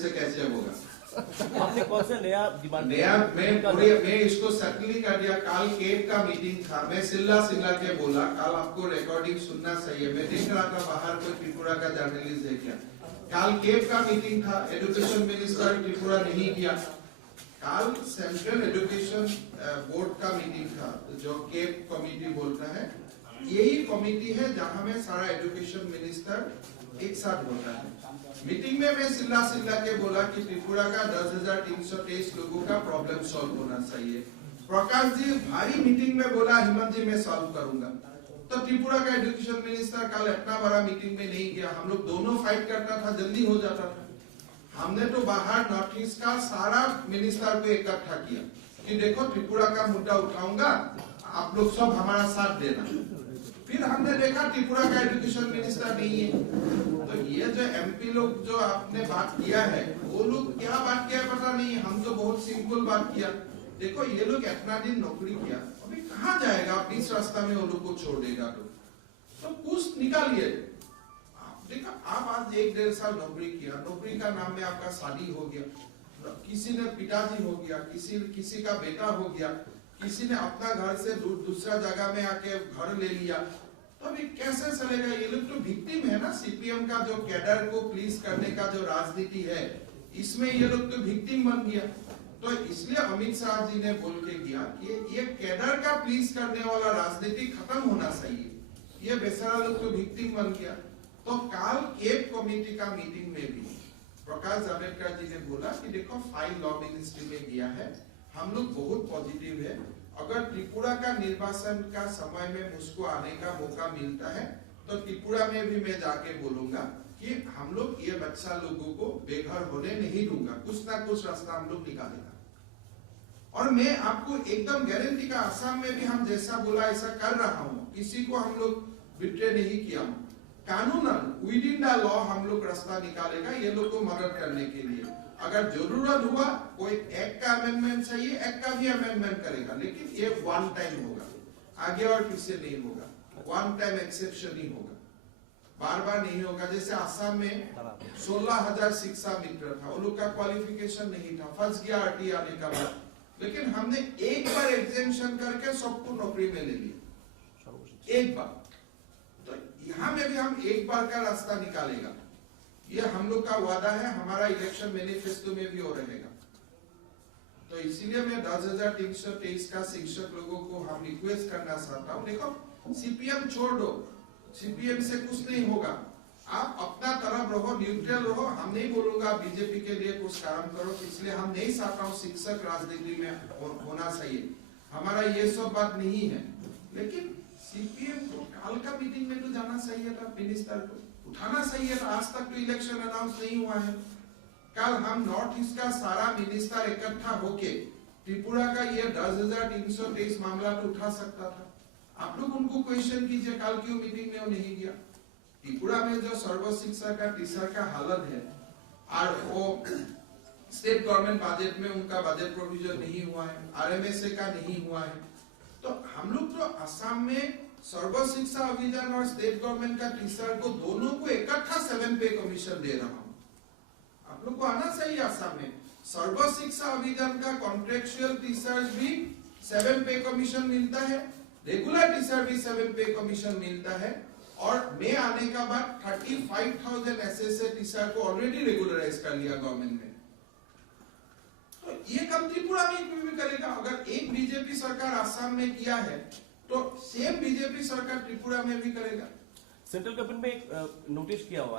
से कैसे होगा? आपने कौन सा नया डिमांड? मैं इसको सेटल कर दिया। कल केप का मीटिंग था, मैं सिल्ला के बोला कल आपको रिकॉर्डिंग सुनना चाहिए। मैं देख रहा था बाहर कोई त्रिपुरा का जर्नलिस्ट है क्या। कल केप का मीटिंग था, एजुकेशन मिनिस्टर त्रिपुरा नहीं किया। कल सेंट्रल एजुकेशन बोर्ड का मीटिंग था, जो केप कमिटी बोलता है। यही कमिटी है जहां में सारा एजुकेशन मिनिस्टर एक साथ होता है। मीटिंग में मैं सिल्ला के बोला कि त्रिपुरा का 10,323 लोगों का प्रॉब्लम सॉल्व होना चाहिए। प्रकाश जी भारी मीटिंग में बोला हेमंत जी मैं सॉल्व करूंगा। तो त्रिपुरा का एजुकेशन मिनिस्टर कल इतना बड़ा मीटिंग में नहीं गया। हम लोग दोनों फाइट करता था, जल्दी हो जाता था। हमने तो बाहर नॉर्थ ईस्ट का सारा मिनिस्टर को इकट्ठा किया कि देखो त्रिपुरा का मुद्दा उठाऊंगा, आप लोग सब हमारा साथ देना। फिर हमने देखा त्रिपुरा का एजुकेशन मिनिस्टर नहीं है। तो ये जो एमपी लोग जो आपने बात किया है, वो लोग क्या बात किया पता नहीं। हम तो बहुत सिंपल बात किया। देखो ये लोग इतना दिन नौकरी किया, अभी कहाँ जाएगा? बीच रास्ता में वो लोग को छोड़ देगा तो कुछ निकालिए। देखा आप आज 1-1.5 साल नौकरी किया, नौकरी का नाम में आपका शादी हो गया, किसी ने पिताजी हो गया, किसी का बेटा हो गया, किसी ने अपना घर से दूसरा जगह में आके घर ले लिया। तो अभी कैसे चलेगा? ये लोग तो विक्टिम है ना। सीपीएम का जो कैडर को प्लीज करने का जो राजनीति है, इसमें ये लोग तो विक्टिम बन गया। तो इसलिए अमित शाह जी ने बोल के किया कि ये कैडर का प्लीज करने वाला राजनीति खत्म होना चाहिए। ये बेचारा लोग तो विक्टिम बन गया। तो कल केप कमेटी का मीटिंग में भी प्रकाश जावड़ेकर जी ने बोला कि देखो फाइल लॉ मिनिस्ट्री में गया है, हम लोग बहुत पॉजिटिव है। अगर त्रिपुरा का निर्वाचन का समय में मुझको आने का मौका मिलता है तो त्रिपुरा में भी मैं जाके बोलूंगा कि हम लोग ये बच्चा लोगों को बेघर होने नहीं दूंगा, कुछ ना कुछ रास्ता हम लोग निकालेगा। और मैं आपको एकदम गारंटी का, आसाम में भी हम जैसा बोला ऐसा कर रहा हूँ। किसी को हम लोग बिट्रे नहीं किया। कानूनन विद इन द लॉ हम लोग रास्ता निकालेगा ये लोग को मदद करने के लिए। अगर जरूरत हुआ कोई एक का अमेंडमेंट चाहिए, एक का भी अमेंडमेंट करेगा, लेकिन ये वन टाइम होगा, आगे और फिर से नहीं होगा। वन टाइम एक्सेप्शन ही होगा, बार बार नहीं होगा। जैसे आसाम में 16,000 शिक्षा मित्र था, वो लोग का क्वालिफिकेशन नहीं था, फंस गया आरटी आने का बाद, लेकिन हमने एक बार एग्जेम्पशन करके सबको नौकरी में ले लिया, एक बार। तो यहाँ में भी हम एक बार का रास्ता निकालेगा, ये हम लोग का वादा है, हमारा इलेक्शन मैनिफेस्टो में भी हो रहेगा। तो इसीलिए मैं 10,323 का शिक्षक लोगों को हम रिक्वेस्ट करना चाहता हूँ। देखो सीपीएम छोड़ दो, सीपीएम से कुछ नहीं होगा। आप अपना तरफ रहो, न्यूट्रल रहो। हम नहीं बोलूंगा बीजेपी के लिए कुछ काम करो, इसलिए हम नहीं चाहता हूँ शिक्षक राजनीति में होना चाहिए, हमारा ये सब बात नहीं है। लेकिन सीपीएम को कल का मीटिंग में तो जाना चाहिए था, मिनिस्टर को उठाना चाहिए था। आज तक तो इलेक्शन अनाउंस नहीं हुआ है। कल हम नॉर्थ ईस्ट का सारा मिनिस्टर इकट्ठा होके त्रिपुरा का ये 10,323 मामला तो उठा सकता था। आप लोग उनको क्वेश्चन कीजिए कल क्यों मीटिंग में वो नहीं गया। त्रिपुरा में जो सर्व शिक्षा का टीचर का हालत है, और वो स्टेट गवर्नमेंट बजट में उनका बजट प्रोविजन नहीं हुआ है, आरएमएसए का नहीं हुआ है। तो हम लोग तो असम में सर्व शिक्षा अभियान और स्टेट गवर्नमेंट का टीचर को दोनों को इकट्ठा 7 पे कमीशन दे रहा हूँ। आप लोग को आना चाहिए असम में। सर्व शिक्षा अभियान का कॉन्ट्रेक्चुअल टीचर्स भी 7 पे कमीशन मिलता है, रेगुलर टीचर भी 7 पे कमीशन मिलता है। और मैं आने का बाद 35,000 एसएसए टीचर को ऑलरेडी रेगुलराइज कर लिया गवर्नमेंट ने। तो ये काम त्रिपुरा में भी करेगा। अगर एक बीजेपी सरकार आसाम में किया है तो सेम बीजेपी सरकार त्रिपुरा में भी करेगा। सेंट्रल गवर्नमेंट में एक नोटिस किया हुआ है।